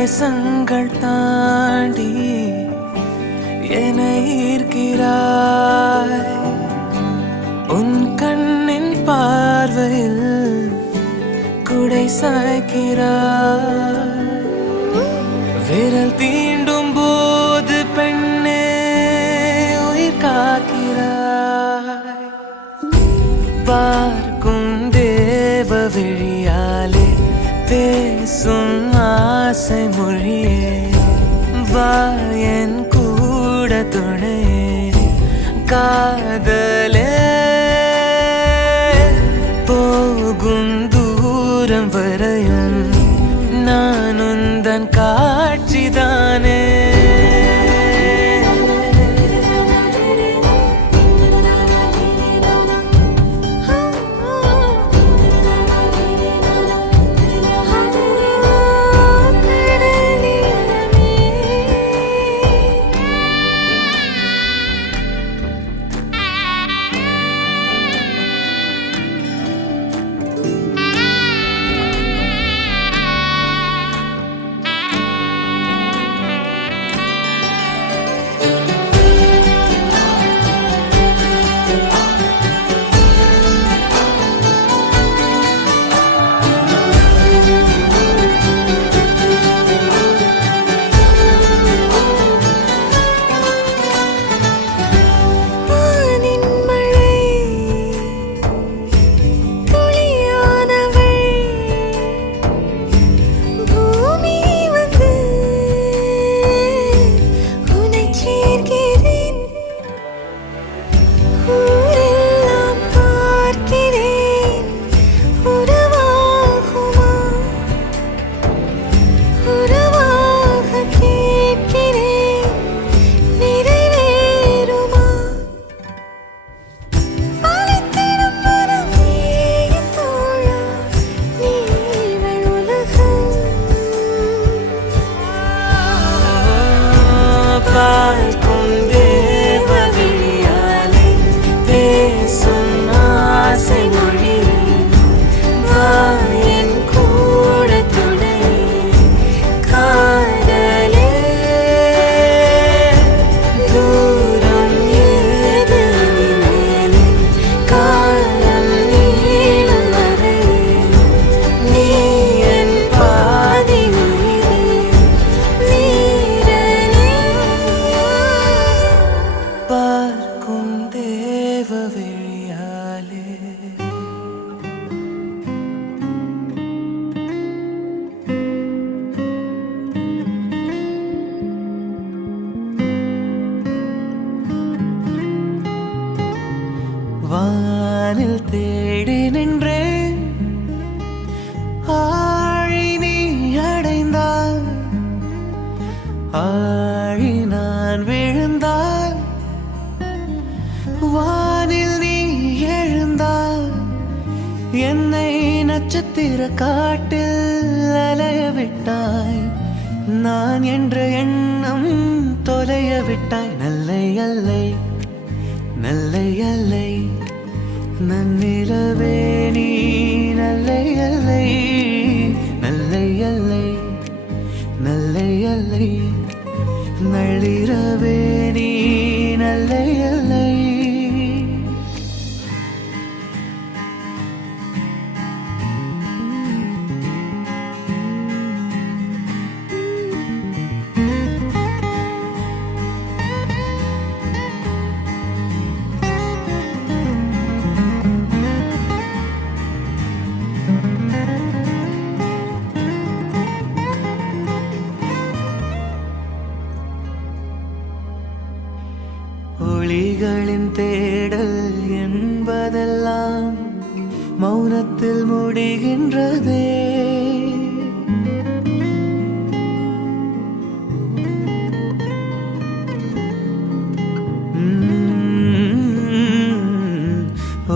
தேசங்கள் தாண்டி என்னை ஈர்க்கிறாய். உன் கண்ணின் பார்வையில் குடை சாய்க்கிறாய். விரல் தீண்டும் போது பெண்ணே உயிர் காக்கிறாய். பார்க்கும் தேவ விழியாலே பேசும் ஆசை மொழியே வா என் கூட துணையே காதலே. போகும் தூரம் வரையும் நான் உந்தன் காட்சிதானே. பார்க்கும் தேவ விழியாலே பேசும் ஆசை மொழியே வா என் கூட துணையே காதலே. தூரம் ஏது மேலே காலம் நீளும் வரையே நீ என் பாதி உயிரே நீரனே. பார்க்கும் தேவ விழியாலே வானில் தேடி நின்றேன் ஆழி நீ அடைந்தால் ஆழி நான் விழுந்தால் வானில் நீ எழுந்தால் என்னை நட்சத்திர காட்டில் அலைய விட்டாய். நான் என்ற எண்ணம் தொலைய விட்டாய். நல்லை அல்லை நல்லை அல்லை நன்னிலவே நீ நல்லை அல்லை நல்லை அல்லை நல்லை அல்லை நள்ளிரவே நீ நல்லை அல்லை. ஒளிகளின் தேடல் என்பதெல்லாம் மௌனத்தில் முடிகின்றதே.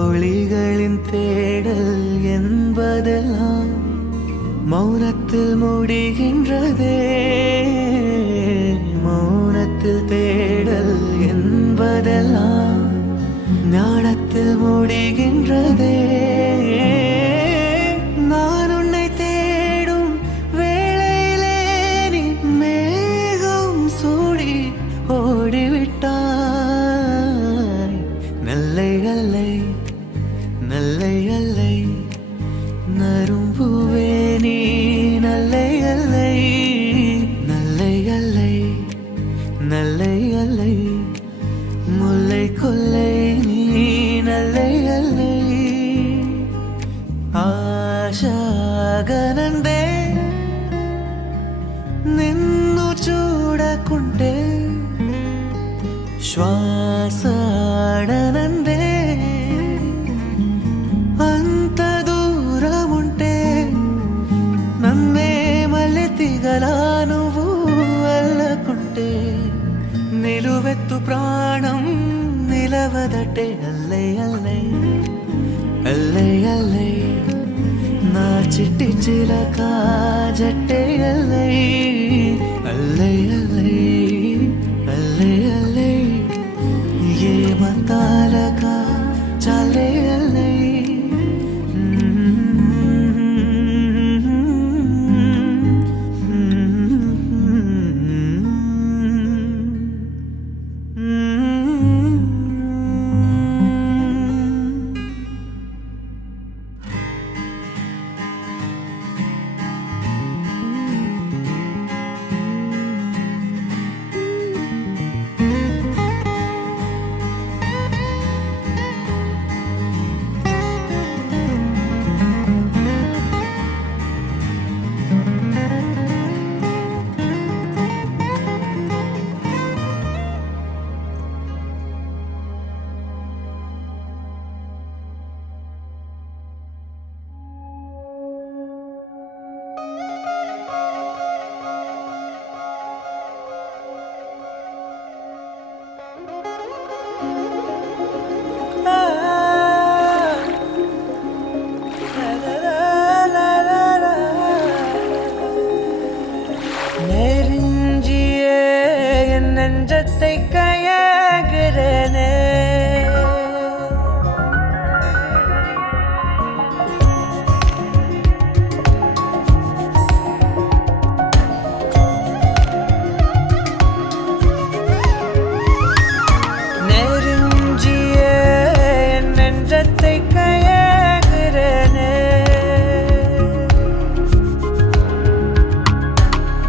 ஒளிகளின் தேடல் என்பதெல்லாம் மௌனத்தில் முடிகின்றதே. மௌனத்தில் தேடல் என்பதெல்லாம் ஞானத்தில் முடிகின்றதே. நான் உன்னை தேடும் வேளையிலே நீ అల్లుకుంటే శ్వాస ఆడనందే అంత దూరముంటే నన్నే మళ్ళీ తిగలా నువ్వు అల్లుకుంటే నిలువెత్తు ప్రాణం నిలవదటే అల్లై అల్లై అల్లై అల్లై నా చిట్టి చిలక జట్టే అల్లై అల్లై అల్లై అల్లై అల్లై ఏ మంతాలక చాలే అల్లై நெருஞ்சியே என் நெஞ்சத்தை கையாகிறனே நெருஞ்சியே என் நெஞ்சத்தை கையாகிறனே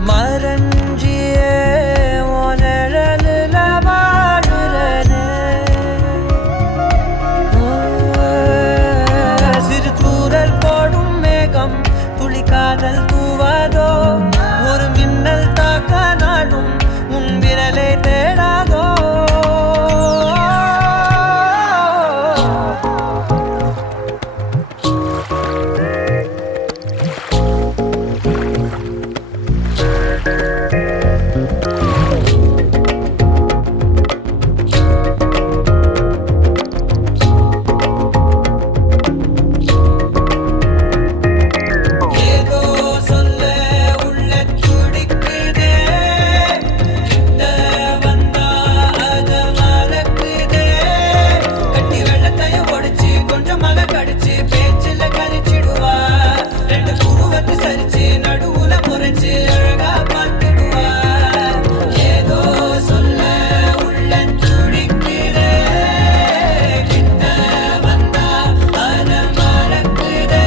மரஞ்சியே உனழலுல வாழுறனே சிறு தூரல் போடும் மேகம் துளி காதல் தூவாதோ ஒரு மின்னல் தாக்க நாடும் உன் விரலை தேடாதோ ஏதோ சொல்ல உள்ள துடிக்குதே கிட்ட வந்தா அத மறக்குதே கட்டி வெள்ளத்தையும் ஒடிச்சு கொஞ்சம் மலை கடிச்சு பேச்சில கரிச்சிடுவா ரெண்டு புருவத்தை சரிச்சு நடுவுல முறைச்சு அழகா பார்த்துடுவா ஏதோ சொல்ல உள்ள துடிக்குதே கிட்ட வந்தா அத மறக்குதே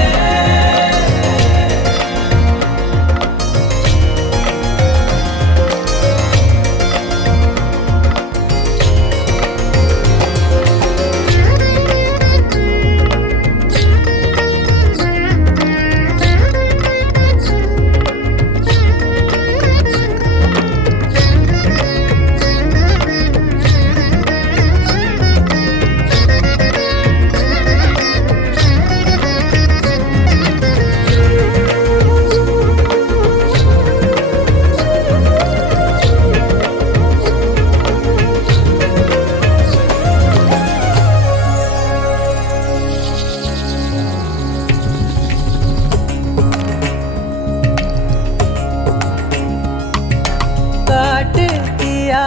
காட்டு தீயா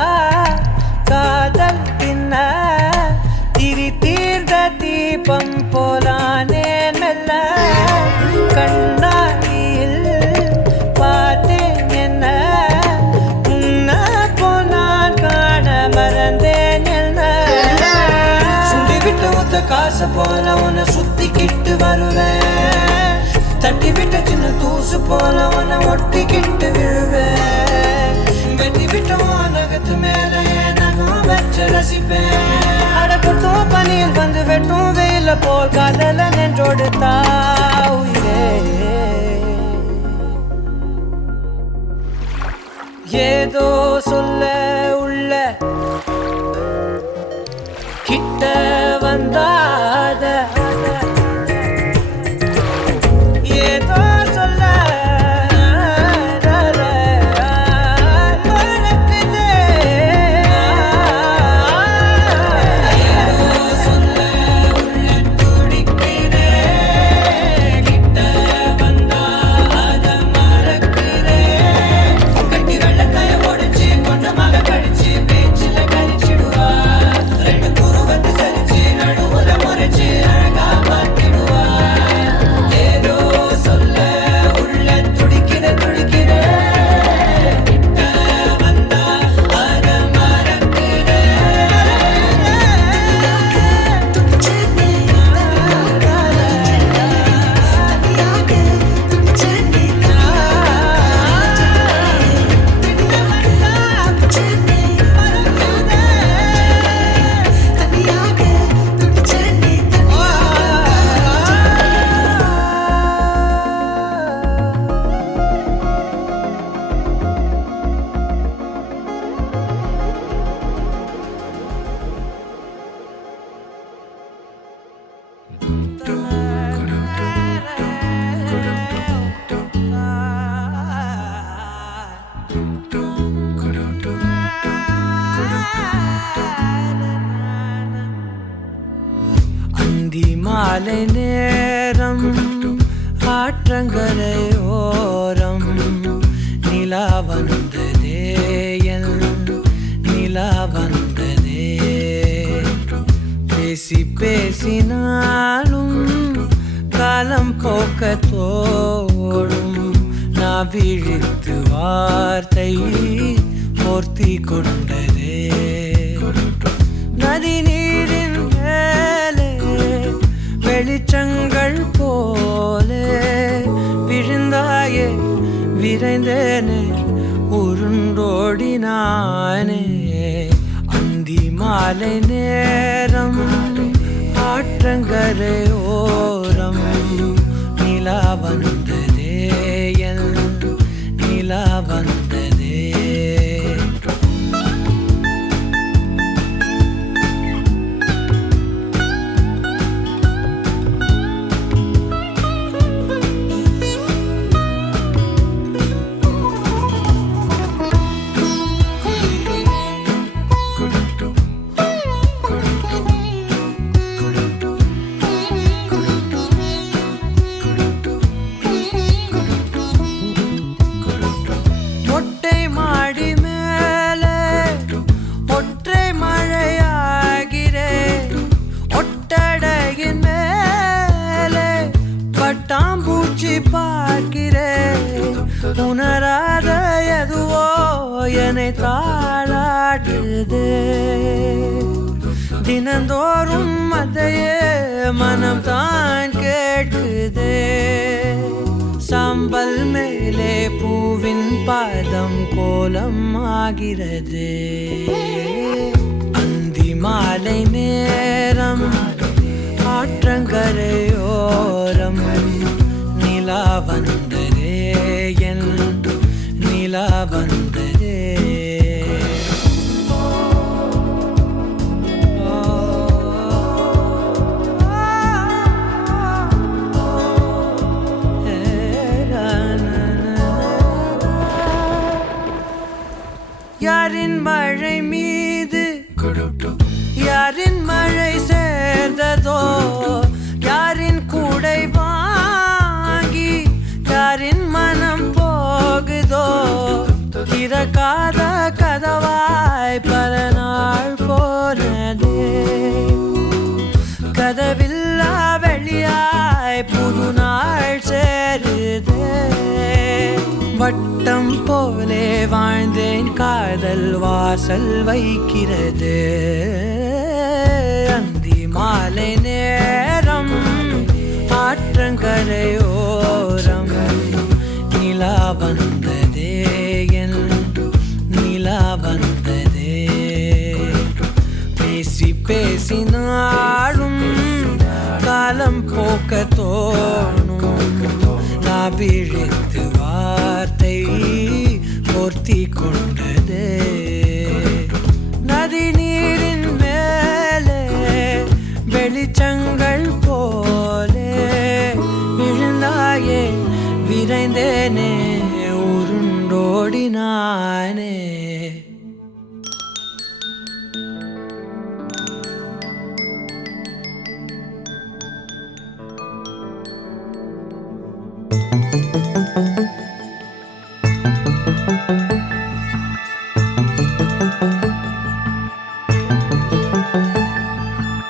காதல் பின்ன திரி தீர்ந்த தீபம் போலானே மெல்ல கண்ணாடியில் பார்த்தேன் என்ன உன்ன போனான் காண மறந்தேன் என்ன சுண்டி விட்டு ஒத்த காசு போல உன்னை சுத்திக்கிட்டு வருவேன் தட்டி விட்ட சின்ன தூசு போல உன்னை ஒட்டிக்கிட்டு விழுவேன் வெட்டி விட்ட நகத்து மேல நகம் வச்சு ரசிப்பேன் அடக்கட்டும் பனியில் வந்து வெட்டும் வெயில போல் காதல நின்றோடு தாவுயிரே ஏதோ சொல்ல உள்ள கிட்ட வந்தாத ஏதோ சொல்ல மறக்குதே. ஏதோ சொல்ல உள்ள துடிக்குதே. கிட்ட வந்தா அத மறக்குதே. கட்டி வெள்ளத்தைய உடைச்சு கொண்டமாக கழிச்சு பேச்சில கழிச்சிடுவா. ரெண்டு புருவத்தை சரிச்சு நடுவுல முறைச்சு அழகா மாத்திடுவா. ஏதோ சொல்ல உள்ள துடிக்கிற துடிக்கிற கிட்ட வந்தா அத மறக்குதே. அந்தி மாலை நேரம் ஆற்றங்கரை ஓரம் நிலா வந்ததே என் நிலா வந்ததே. பேசி பேசினாலும் காலம் போக்க தோடும் நான் விழித்து வார்த்தை போர்த்தி கொண்டதே. நதி நீரின் மேலே வெளிச்சங்கள் போலே விழுந்தாயே விரைந்தேனே உருண்டோடினானே. அந்தி மாலை நேரம் ஆற்றங்கரை ஓரம் நிலா வந்ததே என் நிலா வந்ததே. மொட்டை மாடி மேலே ஒற்றை மழையாகிறே. ஒட்டடையின் மேலே பட்டாம்பூச்சி பார்க்கிறே. உணராத எதுவோ என்னை தாளாட்டுதே. தினந்தோறும் அதையே மனம் தான் கேட்குதே. சாம்பல் மேலே பூவின் பாதம் கோலம் ஆகிறது. அந்தி மாலை நேரம் ஆற்றங்கரையோரம் நிலா வந்ததே என் நிலா வந்ததே. யாரின் மழை மீது யாரின் மழை சேர்ந்ததோ. யாரின் கூடை வாங்கி யாரின் மனம் போகுதோ. திறக்காத கதவாய் பல நாள் போனதே. கதவில்லா வெளியாய் புது நாள் சேருதே. வட்டம் போலே வாழ்ந்தேன் காதல் வாசல் வைக்கிறது. அந்தி மாலை நேரம் ஆற்றங்கரையோரம் நிலா வந்ததே என் நிலா வந்ததே. பேசி பேசினாலும் காலம் போக்க தோணும். நான் விழித்து வார்த்தை போர்த்தி கொண்டதே. நதி நீரின் மேலே வெளிச்சங்கள் போலே விழுந்தாயே, விரைந்தேனே, உருண்டோடினானே.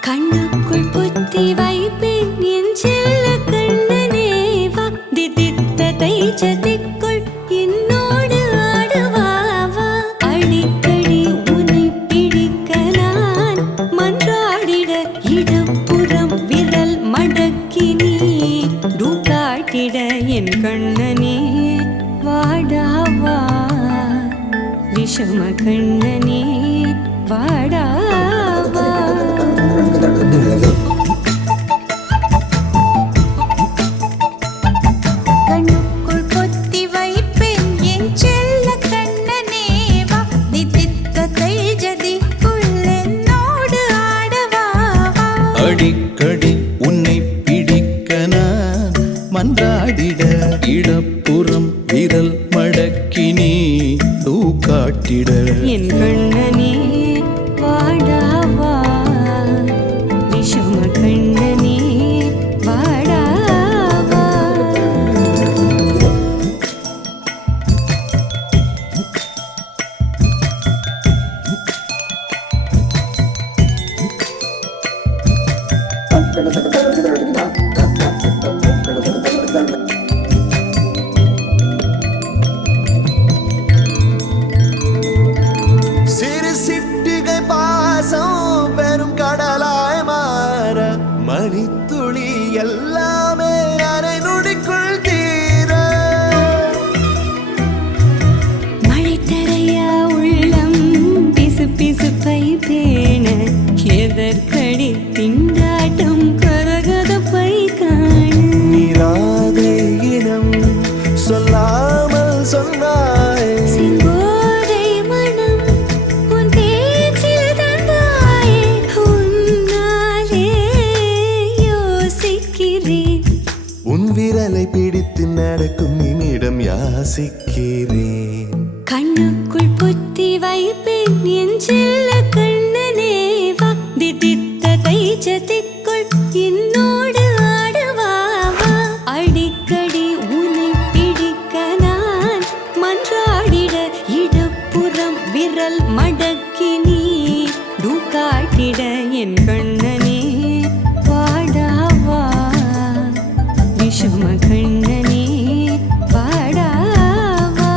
கண்ணுக்குள் புத்தி வைப்பேன் என் செல்ல கண்ணனே வா, தித்தித்ததை சதிக்குள் என்னோடு ஆடுவாவா. அடிக்கடி உன்னை பிடிக்க நான் மன்றாடிட, இடப்புறம் விரல் மடக்கி நீ டூக்காட்டிட. என் கண்ணனே வாடாவா, விஷம கண்ணனே வாடாவா. கண்ணுக்குள் பொத்தி வைப்பேன் என் செல்ல கண்ணனே வா, தித்தித்ததை ஜதிக்குள் என்னோடு ஆடவா. அடிக்கடி உன்னை பிடிக்க நான் மன்றாடிட, இடப்புறம் விரல் மடக்கி நீ தூக்காட்டிட. என் கண்ணனே வாடாவா, விஷம கண்ணனே வாடாவா. சிறு சிட்டிகை பாசம் பெரும் கடலாய் மாற, மணித்துளி எல்லாமே அரை நொடிக்குள் தீர. மழை தரையா உள்ளம் பிசு பிசுப்பை பேண, எதற்கடி திண்டாட்டம் கரகதப்பை காண. நீராதை இனம் சொல்லாமல் சொன்னாய், செங்கோதை மனம் உன் பேச்சில் தந்தாயே. உன்னாலே யோசிக்கிறேன், உன் விரலை பிடித்து நடக்கும் நிமிடம் யாசிக்கிறேன். கண்ணுக்குள் புத்தி வைப்பேன் என் செல்ல கண்ணனே வா, தித்தித்ததை சதிக்குள் என்னோடு ஆடுவாவா. அடிக்கடி உன்னை பிடிக்க நான் மன்றாடிட, இடப்புறம் விரல் மடக்கி நீ டூக்காட்டிட. என் கண்ணனே வாடாவா, விஷம கண்ணனே வாடாவா.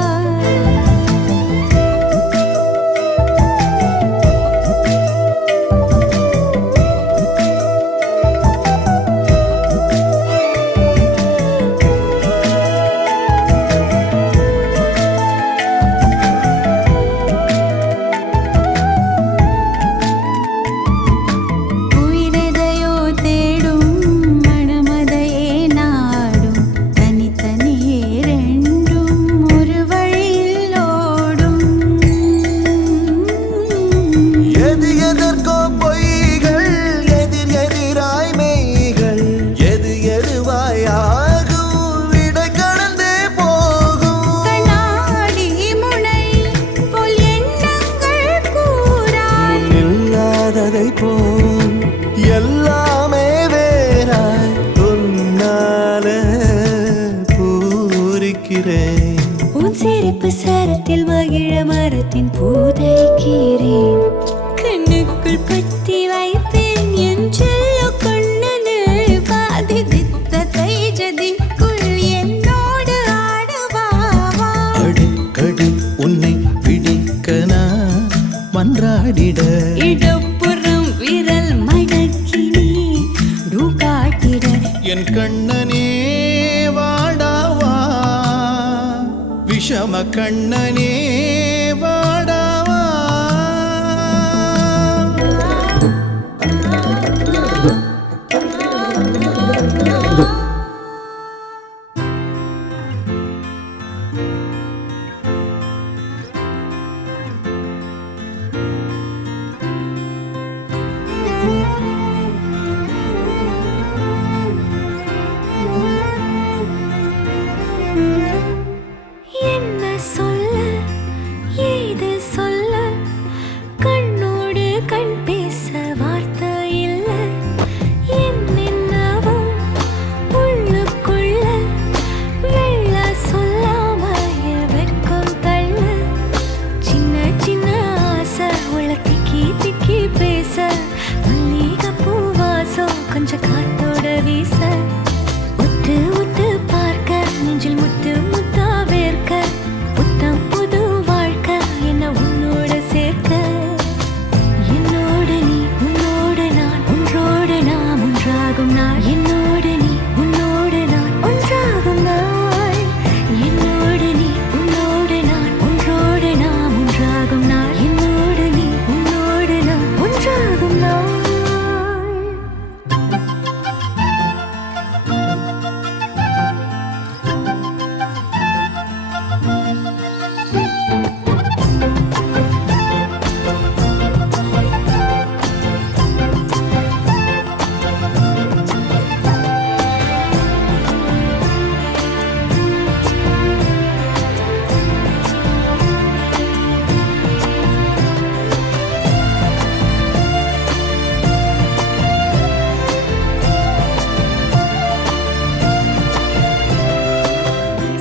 உயிரெதையோ தேடும், மனமதையே நாடும், தனித்தனியே ரெண்டும் ஒரு வழியில் ஓடும். எது எதற்கோ பொய்கள், எதிர் எதிராய் மெய்கள், எது எதுவாய் ஆகும், விடை கடந்தே போகும். கண்ணாடி முனை போல் எண்ணங்கள் கூறாய், இல்லாததை போல் எல்லாமே வேறாய் உன்னால பூரிக்கிறேன். உன் சிரிப்பு சரத்தில் மகிழ மரத்தின் பூதைக்கிறேன். கண்ணுக்குள் பத்தி வைப்பேன் என் செல்ல கண்ணனே வா, தித்தித்ததை ஜதிக்குள் என்னோடு ஆடவாவா. அடிக்கடி உன்னை பிடிக்க நான் மன்றாடிட, இடப்புறம் விரல் மடக்கி நீ டூக்காட்டிட. என் கண்ணனே வாடாவா, விஷம கண்ணனே வாடாவா.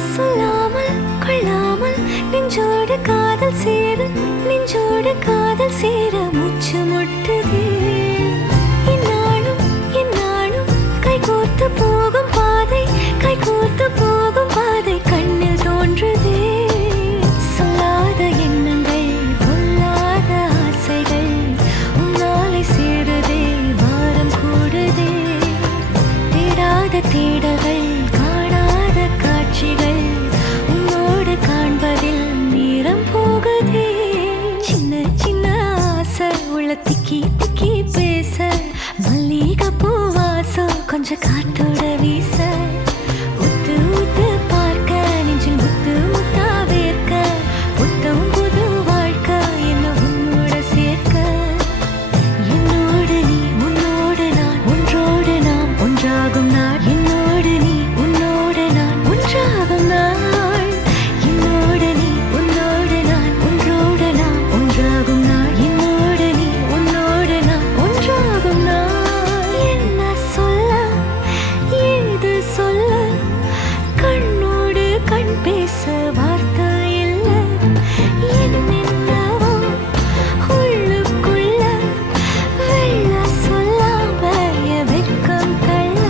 சொல்லாமல் கொள்ளாமல் நெஞ்சோடு காதல் சேர நெஞ்சோடு காதல் சேர மூச்சு முட்டுதே இந்நாளும் இந்நாளும் கைகோர்த்து போகும் பாதை கைகோர்த்து போகும் பாதை கண்ணில் தோன்றுதே சொல்லாத எண்ணங்கள் கொள்ளாத ஆசைகள் உன்னாலை சேருதே வாரம் கூடுதே தேடாத தேடல்கள் காணாத காட்சிகள் உன்னோடு காண்பதில் நேரம் போகுதே சின்ன சின்ன ஆசை உள்ள திக்கி திக்கி பேச மல்லிகை பூவாசம் கொஞ்சம் காத்தோட வீச உத்து உத்து பார்க்க நெஞ்சில் முத்து முத்தா வேர்க்க புத்தம் புது வாழ்க்கை என்ன உன்னோட சேர்க்க என்னோடு நீ உன்னோடு நான் ஒன்றோடு நாம் ஒன்றாகும் நாள் என்னோடு நீ உன்னோடு நான் ஒன்றாகும் நாள் என்னோடு நீ உன்னோடு நான் ஒன்றோடு நாம் ஒன்றாகும் நாள் என்னோடு நீ உன்னோடு நான் ஒன்றாகும் நாள் என்ன சொல்ல ஏது சொல்ல கண்ணோடு கண் பேச வார்த்தை இல்லை என்னென்னவோ உள்ளுக்குள்ள வெள்ள சொல்லாம என் வெட்கம் தள்ள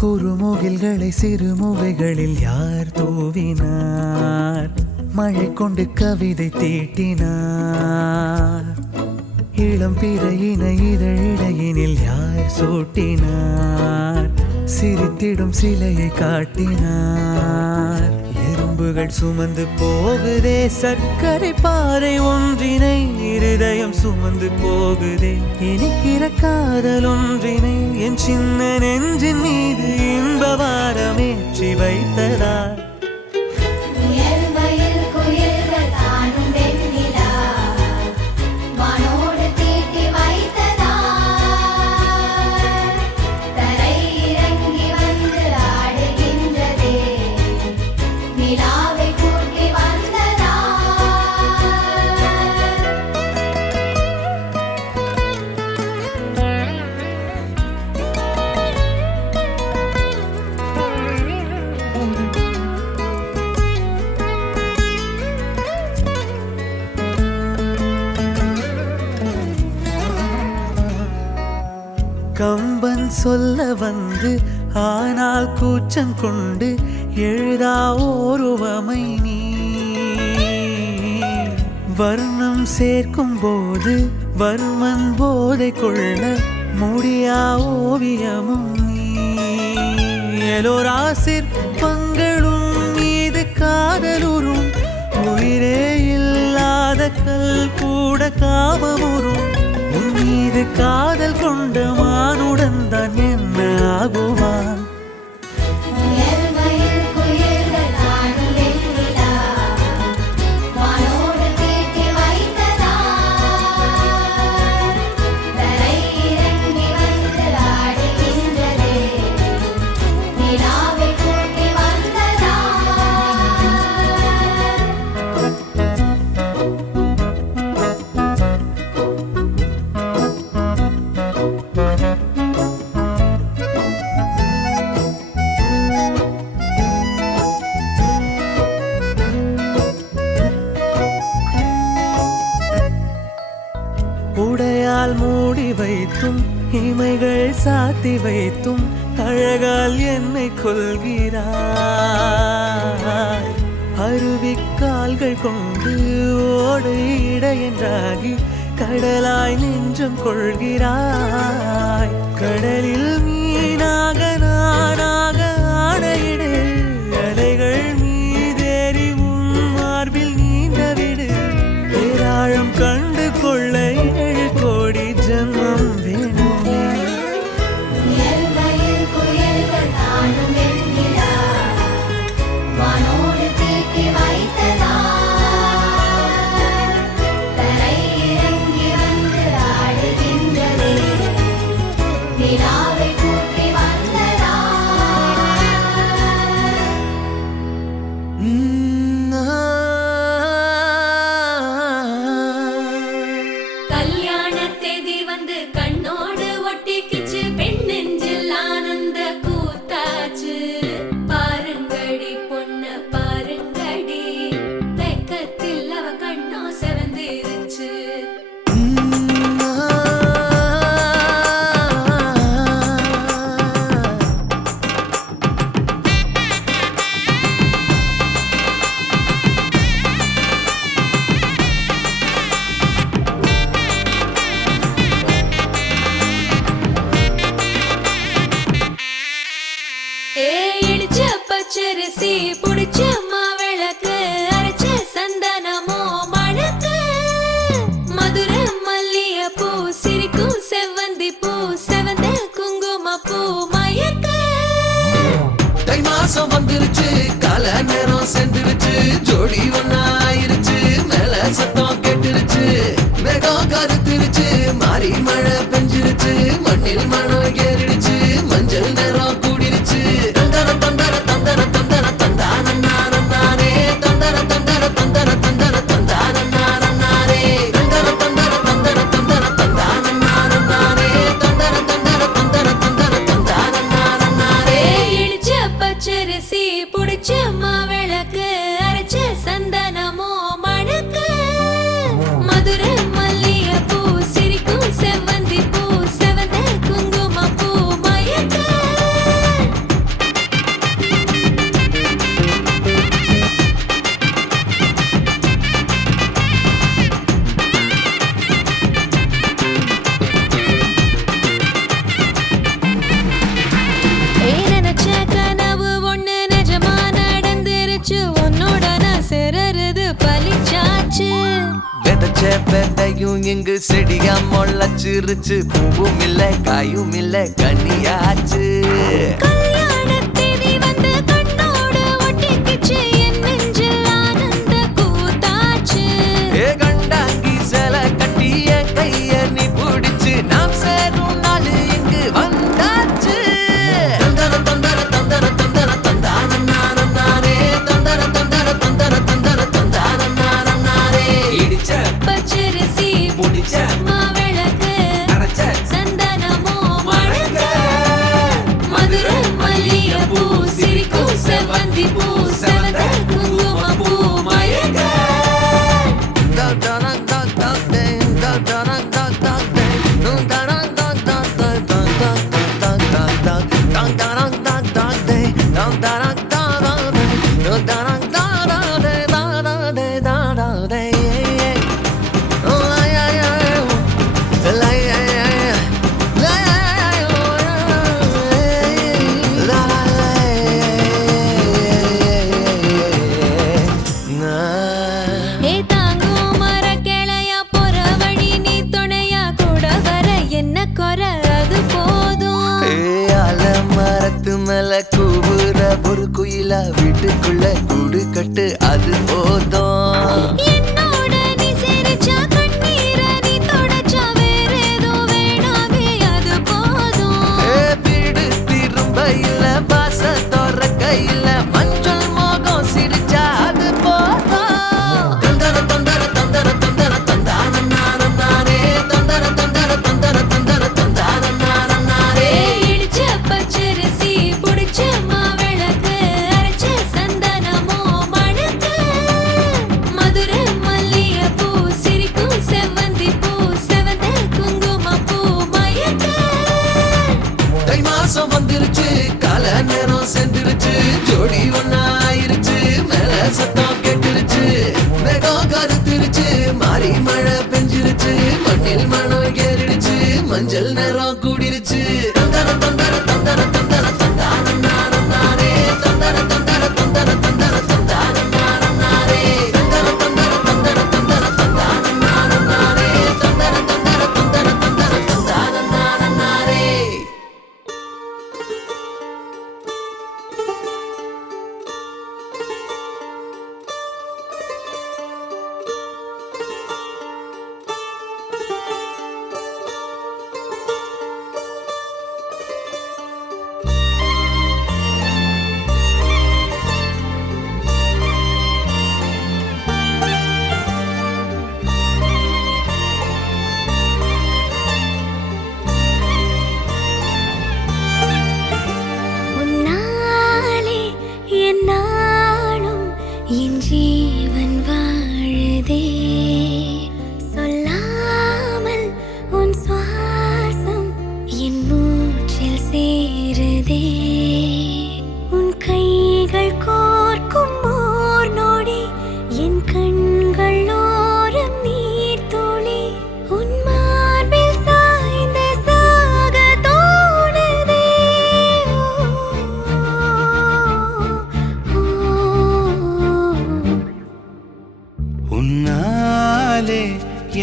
குறுமுகில்களை சிறுமுகைகளில் யார் தூவினார் மழை கொண்டு கவிதை தீட்டினார் இளம் பிறையின இதழிடையினில் யார் சூட்டினார் சிரித்திடும் சிலையை காட்டினார் எறும்புகள் சுமந்து போகுதே சர்க்கரை பாறை ஒன்றினை இருதயம் சுமந்து போகுதே இனிக்கிற காதல் ஒன்றினை என் சின்ன நெஞ்சின் மீது இன்ப வாரமேற்றி வைத்ததார் கம்பன் சொல்ல வந்து ஆனால் கூச்சம் கொண்டு எழுதா ஓருவமை நீ வர்ணம் சேர்க்கும் போது வர்மன் போதை கொள்ள முடியா ஓவியமும் நீ எலோரா சிற்பங்களும் மீது காதலுறும் உயிரே இல்லாத கல் கூட காமமுறும் உன் மீது காதல் கொண்ட மானுடன் தான் என்ன ஆகுவான் உடையால் மூடி வைத்தும் இமைகள் சாத்தி வைத்தும் அழகால் என்னை கொள்கிறார் அருவிக்கால்கள் கொண்டு கொண்டு ஓடு இடையென்றாகி கடலாய் நெஞ்சம் கொள்கிறாய். கடலில் மீனாக நானாக ஆடையிடு, அலைகள் மீதேறி உன் மார்பில் நீண்டவிடு. பேராழம் கண்டு கொள்ள 7 கோடி ஜன்மம் வேண்டுமே. கல்யாண தேதி வந்து கண்ணோடு ஒட்டிக்கிச்சு, பெண் நெஞ்சில் ஆனந்த கூத்தாச்சு. பாருங்கடி பொண்ண பாருங்கடி, வெக்கத்தில் அவ கண்ணோ செவந்திருச்சு. இடிச்ச பச்சரிசி புடிச்ச மாவிளக்கு, அரைச்ச சந்தனமோ மணக்கு. மதுர மல்லிய பூ சிரிக்கும் செவ்வந்தி பூ, செவந்த குங்கும பூ மயக்க. தை மாசம் வந்துருச்சு, கால நேரம் சென்றுருச்சு, ஜோடி ஒன்னாயிருச்சு, மேல சத்தம் கேட்டுருச்சு. மேகம் கருத்துருச்சு, மாறி மழை பெஞ்சிருச்சு, மண்ணில் மனம் ஏறிடுச்சு, மஞ்சள் நேரம் கூடிருச்சு. தந்தர தந்தர தந்தர தந்தர தந்தானே, தந்தர தந்தர தந்தர தந்தர தந்தானே, தந்தர தந்தர தந்தர தந்தர தந்தானே, தந்தர தந்தர தந்தர தந்தர தந்தானே. இடிச்ச பச்சரிசி புடிச்ச மாவிளக்கு, அரைச்ச சந்தனமோ மணக்கு. மதுர மல்லிய பூ சிரிக்கும் செவ்வந்தி பூ, செவந்த குங்கும பூ மயக்க. நினைச்ச கனவு ஒண்ணு நிஜமா நடந்துருச்சு, உன்னோட நான் சேரறது பலிச்சாச்சு. விதைச்ச விதையும் இங்கு செடியா முளைச்சிருச்சு, பூவும் இல்ல காயும் இல்ல கனியாச்சு. கல்யாண தேதி வந்து கண்ணோடு ஒட்டிக்கிச்சு, என் நெஞ்சில் ஆனந்த கூத்தாச்சு. ஏ கண்டாங்கி சில கட்டி என் கைய நீ பிடிச்சு, நாம் சேரும் நாள் இங்கு வந்தாச்சு. தந்தர தந்தர தந்தர தந்தர தந்தானே, தந்தர தந்தர தந்தர தந்தர தந்தானே. இடிச்ச பச்சரிசி புடிச்ச மாவிளக்கு, அரைச்ச சந்தனமோ மணக்க. மதுர மல்லிய பூ சிரிக்கும் செவ்வந்தி பூ, செவந்த குங்கும பூ மயக்க. ஏ தாங்கும் மரக்கிளையா போற வழி, நீ துணையா கூட வர என்ன குறை, அது போதும். மரத்து மேல கூவுற ஒரு குயிலா, வீட்டுக்குள்ள கூடு கட்டு அது போதும். என்னோட நீ சிரிச்சா கண்ணீர நீ தொடச்சா வேற ஏதோ வேணாமே, அது போதும். வீடு திரும்ப இல்ல, வாச திறக்க இல்ல, மஞ்சள் மோகம் சிரிச்சா அது போதும். தந்தர தந்தர தந்தர தந்தர தந்தானே, தந்தர தந்தர தந்தர தந்தர தந்தானே. இடிச்ச பச்சரிசி புடிச்ச மாவிளக்கு, அரைச்ச சந்தனமோ மணக்க. மதுர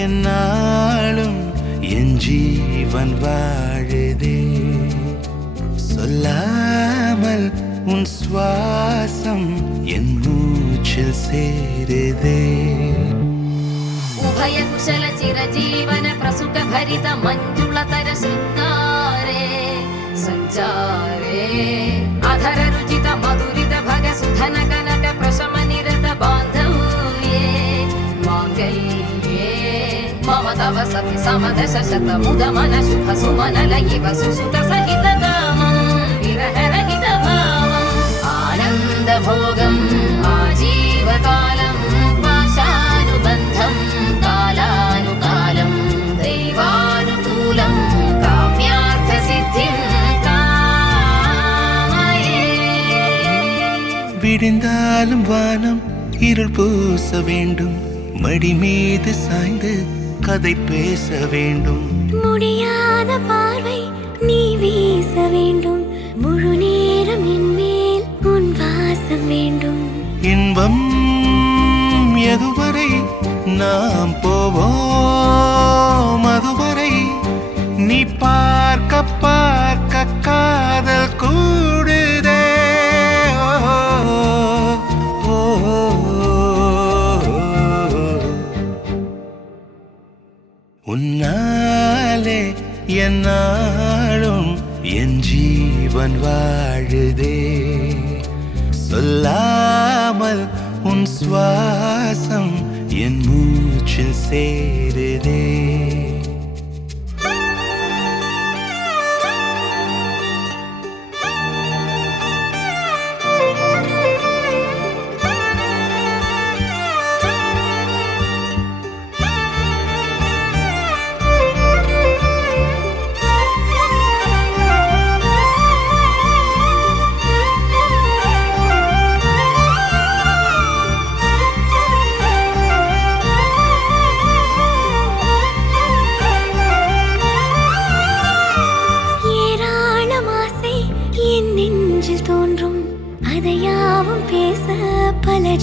என்னாலும் என் ஜீவன் வாழுதே சொல்லாமல் உன் சுவாசம் என் மூச்சில் சேருதே उभय कुशल चिरजीवन प्रसुख भरित मञ्जुलतर शृङ्गारे सञ्चारे अधर रुचित मधुरित भग सुधन कनक प्रशम निरत बान्धव्ये माङ्गल्ये मम तव सति समदश शत मुद मन शुभ सुमन लयिव सुसुत सहित कामं विरह रहित भावम् आनन्द भोगम् आजीवकालम् पाशानुबन्धं कालानुकालं दैवानुकूलं काम्यार्थसिद्धिं कामये விடிந்தாலும் வானம் இருள் பூச வேண்டும் மடி மீது சாய்ந்து கதை பேச வேண்டும் முடியாத பார்வை நீ வீச வேண்டும் முழு நேரம் என் மேல் உன் வாசம் வேண்டும் இன்பம் எதுவரை நாம் போவோம் அதுவரை நீ பார்க்க பார்க்க காதல் கூடுதே ஓ, ஓ, உன்னாலே என்னாலும் என் ஜீவன் வாழுதே சொல்லாமல் உன் சுவாசம் என் மூச்சில் சேருதே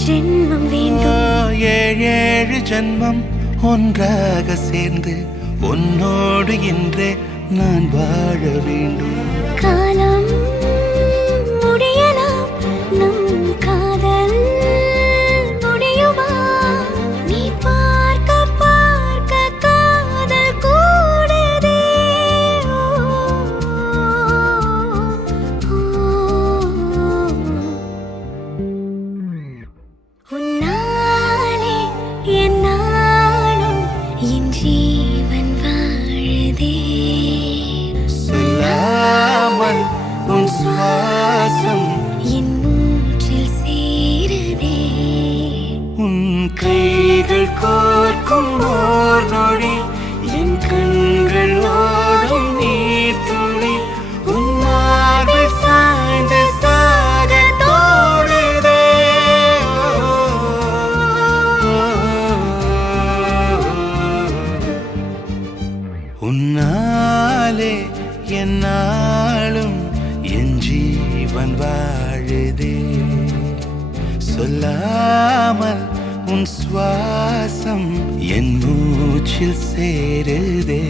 ஜென்மம் வேண்டும் ஏழேழு ஜென்மம் ஒன்றாக சேர்ந்து உன்னோடு இன்றே நான் வாழ வேண்டும் காலம் முடியலாம் நம் காதல் முடியுமா நீ பார்க்க பார்க்க காதல் கூடுதே உன்னாலே என்னாலும் என் ஜீவன் வாழுதே சொல்லாமல் உன் சுவாசம் என் மூச்சில் சேருதே உன் கைகள் கோர்க்கும் ஓர் நொடி என் கண்கள் ஓடும் நீர் துளி உன் மார்பில் சாய்ந்து சாக தோடுதே உன்னாலே என்னாலும் என் ஜீவன் வாழுதே சொல்லாமல் உன் சுவாசம் என் மூச்சில் சேருதே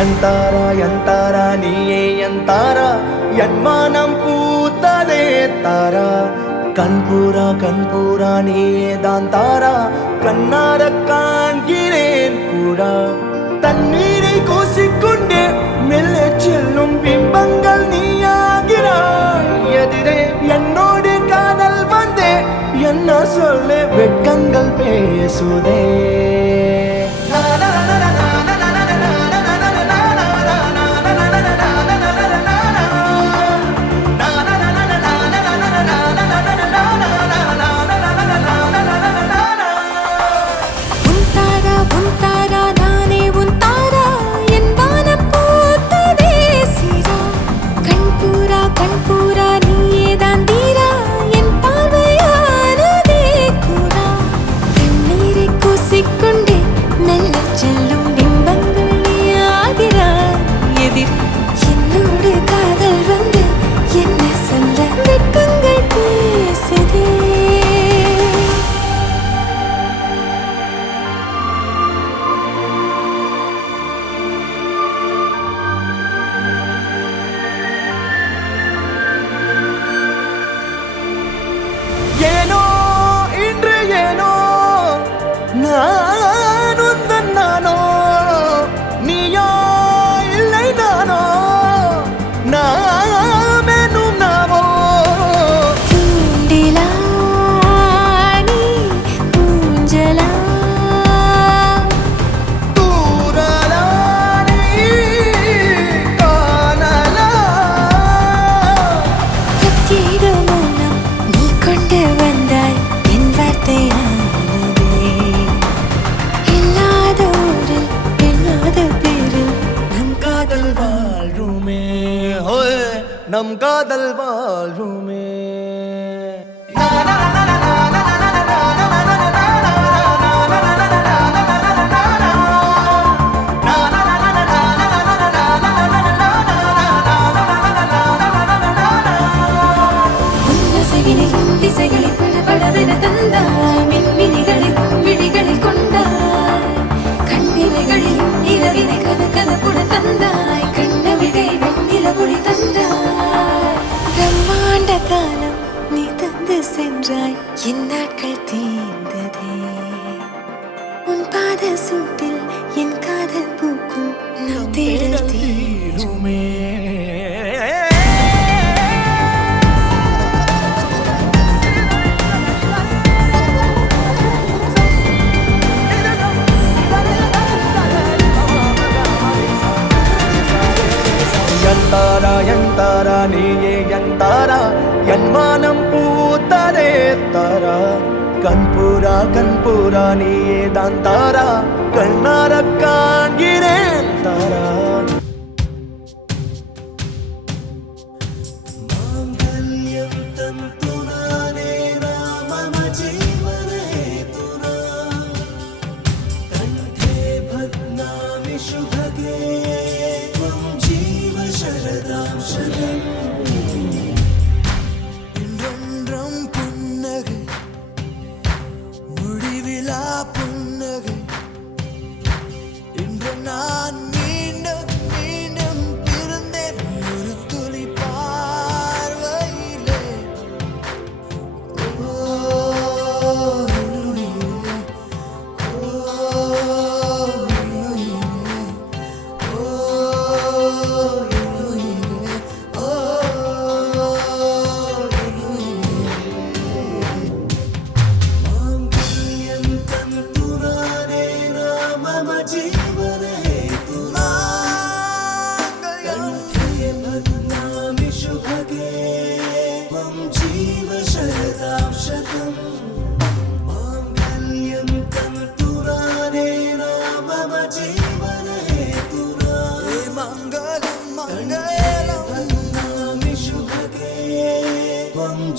என் தாரா நீயே என் தாரா என் மானம் பூத்ததே தாரா கண்பூரா நீயே தான் தாரா கண்ணார காண்கிறேன் பூரா தண்ணீரை கூசிக்கொண்டே மெல்ல செல்லும் பிம்பங்கள் நீயாகிறாய் எதிரே என்னோடு காதல் வந்தே என்ன சொல்ல வெட்கங்கள் பேசுதே நானோ நீயோ இல்லை நானோ நாமெனும் நாமோ தூண்டிலா நீ ஊஞ்சலா தூரலா நீ காணலா பிரத்யேக மௌனம் நீ கொண்டு வந்தாய் என் வார்த்தையா நம் காதல் வாழ்வுமே திசைகளை படபடவென தந்தாய் மின்மினிகளில் விழிகளில் கொண்டாய் கண்ணிமைகளில் இரவினை கதப்புட தந்தாய் கண்ணவிழை வெண்ணிலவொளி தந்தாய் பிரம்மாண்ட காலம் நீ தந்து சென்றாய் என் நாட்கள் தீர்ந்ததே உன் பாத சூட்டில் என் காதல் பூக்கும் நம் தேடல் தீருமே என் தாரா நீயே என் தாரா என் மானம் பூத்ததே தாரா கண்பூரா நீயே தான் தாரா கண்ணார காண்கிறேன் தாரா மாங்கல்யம் தந்துனானே ராமம ஜீவனே துனா கண்டே பத்னாமி சுபகே சரதாம் சதம் என்றென்றும் புன்னகை முடிவிலா புன்னகை இன்று நான் மீண்டும் மீண்டும் பிறந்தேன் ஒரு துளி பார்வையிலே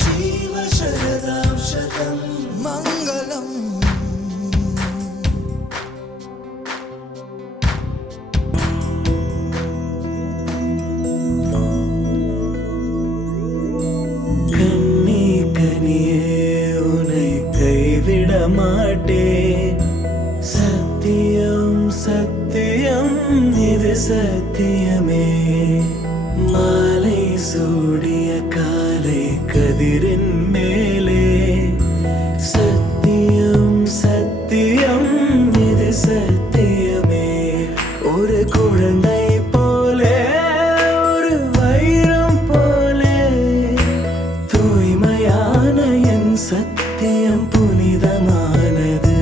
जीव शरदां शतं मङ्गलम् கண்ணே கனியே உன்னை கைவிட மாட்டேன் சத்தியம் சத்தியம் இது இது சத்தியமே மாலை சூடிய காலை கதிரின் மேலே சத்தியம் சத்தியம் இது சத்தியமே ஒரு குழந்தை போலே ஒரு வைரம் போலே தூய்மையான என் சத்தியம் புனிதமானது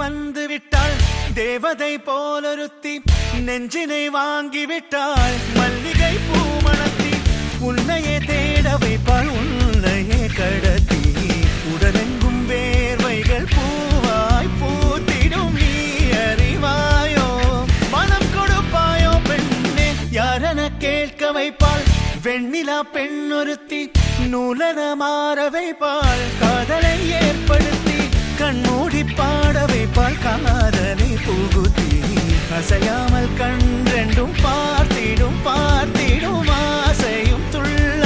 வந்து விட்டாள் தேவதை போலொருத்தி நெஞ்சினை வாங்கி விட்டாள் மல்லிகை பூமணத்தி உன்னையே தேட வைப்பாள் உன்னையே கடத்தி உடலெங்கும் வேர்வைகள் பூவாய் பூத்திடும் நீ அறிவாயோ மனம் கொடுப்பாயோ பெண்ணே யாரென கேட்க வைப்பாள் வெண்ணிலா பெண்ணொருத்தி நூலன மாற வைப்பாள் காதலை ஏற்படுத்தி கண்மூடி பாட வைப்பாள் காதலை புகுத்தி அசையாமல் கண்டெண்டும் பார்த்திடும் பார்த்திடும் ஆசையும் துள்ள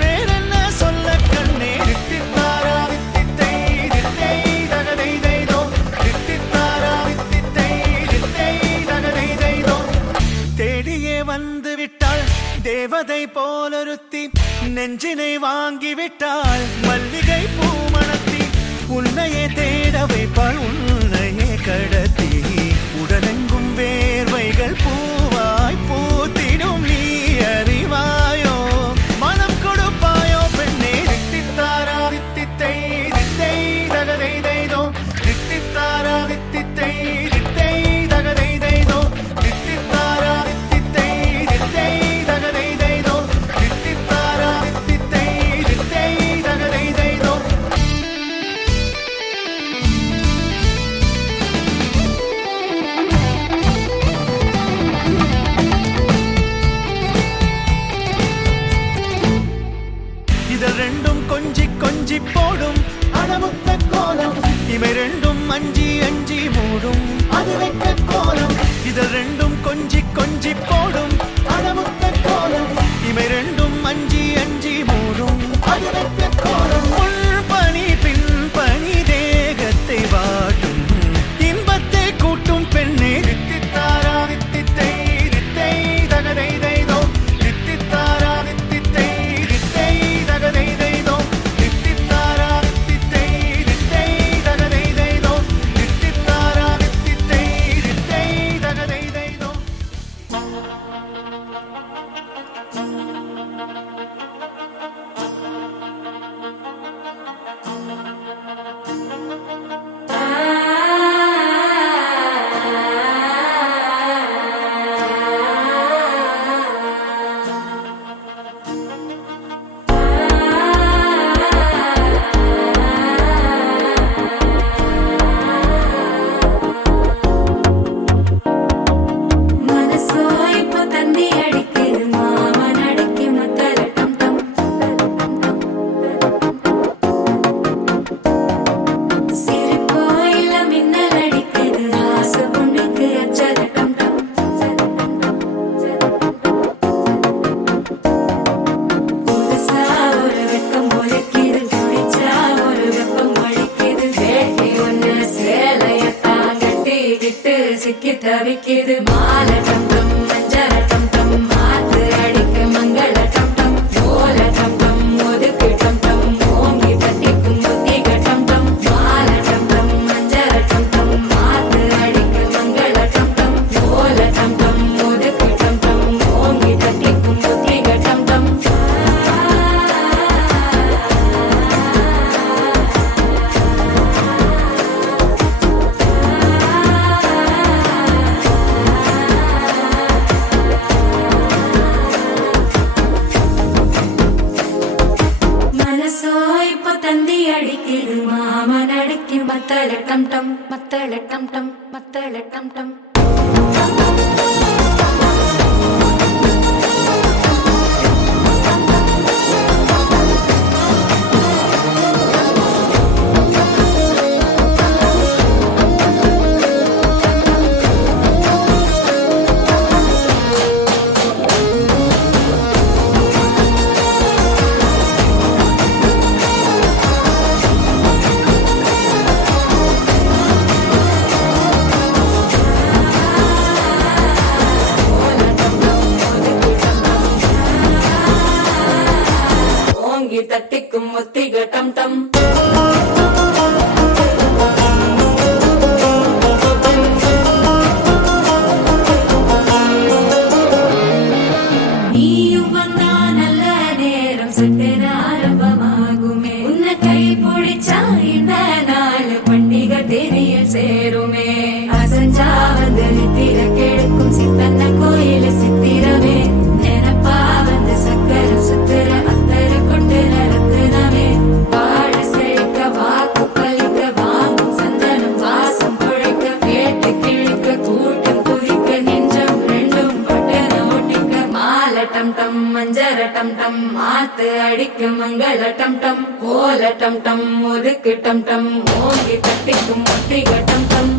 வேறென்ன சொல்ல கண்ணே தித்தித்தாரா வித்தித்தை தித்தை தகதை தைதோ தித்தித்தாரா வித்தித்தை தித்தை தகதை தைதோ தேடியே வந்து விட்டாள் தேவதை போலொருத்தி நெஞ்சினை வாங்கி விட்டாள் மல்லிகை பூமணத்தி உன்னையே தேட வைப்பாள் உன்னையே கடத்தி உடலெங்கும் வேர்வைகள் பூவாய் பூத்திடும் நீ அறிவாயோ மனம் கொடுப்பாயோ பெண்ணே தித்தித்தாரா வித்தித்தை தித்தை தகதை தைதோ அஞ்சி அஞ்சி மூடும் அது வெட்ட கோலம் இதழ் ரெண்டும் கொஞ்சி கொஞ்சி போடும் அடமுத்த கோலம் இவை ரெண்டும் அஞ்சி அஞ்சி மூடும் அது வெட்ட கோலம் முன் பனி பின் பனி தேகத்தை வாட்டும் இன்பத்தை கூட்டும் பெண்ணே தித்தித்தாரா தித்தித்தை தித்தை தகதை தைதோ தித்தித்தாரா தித்தித்தை தித்தை தகதை தைதோ தித்தித்தாரா தித்தித்தை தித்தை தகதை தைதோ தித்தித்தாரா தித்தித்தை தித்தை தகதை தைதோ மனசோ இப்போ தந்தி அடிக்குது மாமன் அடிக்கு மத்தல டம் டம் சிரிப்போ இல்ல மின்னல் அடிக்குது ஆசை பொண்ணுக்கு அச்சத டம் டம் புதுசா ஒரு வெக்கம் முளைக்குது குடிச்சா ஒரு வெப்பம் அடிக்குது வேட்டி ஒண்ணு சேலையத்தான் கட்டிக்கிட்டு சிக்கி தவிக்குது மாலை டம் டம் மஞ்சள் டம் டம் மாத்து அடிக்க மங்கள டம் டம் ஓல டம் டம் ஒதுக்கு டம் டம் ஓங்கி தட்டிக்கும் புத்திக டம் டம் மாலை டம் டம் மஞ்சள் டம் டம் மாத்து அடிக்க மங்கள டம் டம் ஓல டம் டம் ஒதுக்கு டம் டம் ஓங்கி தட்டிக்கும் புத்திக டம் டம் மனசோ இப்போ தந்தி அடிக்குது மாமன் அடிக்கு மத்தள டம் டம் மத்தள டம் டம் மத்தள டம் டம் ஓங்கி தட்டிக்கும் ஒத்திக டம் டம் நீயும் வந்தா நல்ல நேரம் சட்டென ஆரம்பமாகுமே உன்னை கை பிடிச்சா இந்த நாள் பண்டிகை தெரியல் சேருமே அசஞ்சா வந்து நித்திர கெடுக்கும் சித்தன்ன கோயில சித்திரமே நினப்பா வந்து சக்கர சுத்திர அத்தர கொண்டு நடத்துனமே பாடு செழிக்க வாக்கு பலிக்க வாங்கும் சந்தனம் வாசம் குழைக்க கேட்டு கிழிக்க கூட்டம் குதிக்க நெஞ்சம் ரெண்டும் பட்டன ஒட்டிக்க மாலை டம் டம் மஞ்சர டம் டம் மாத்து அடிக்க மங்கள டம் டம் ஓல டம் டம் ஒதுக்கு டம் டம் ஓங்கி தட்டிக்கும் ஒத்திக டம் டம்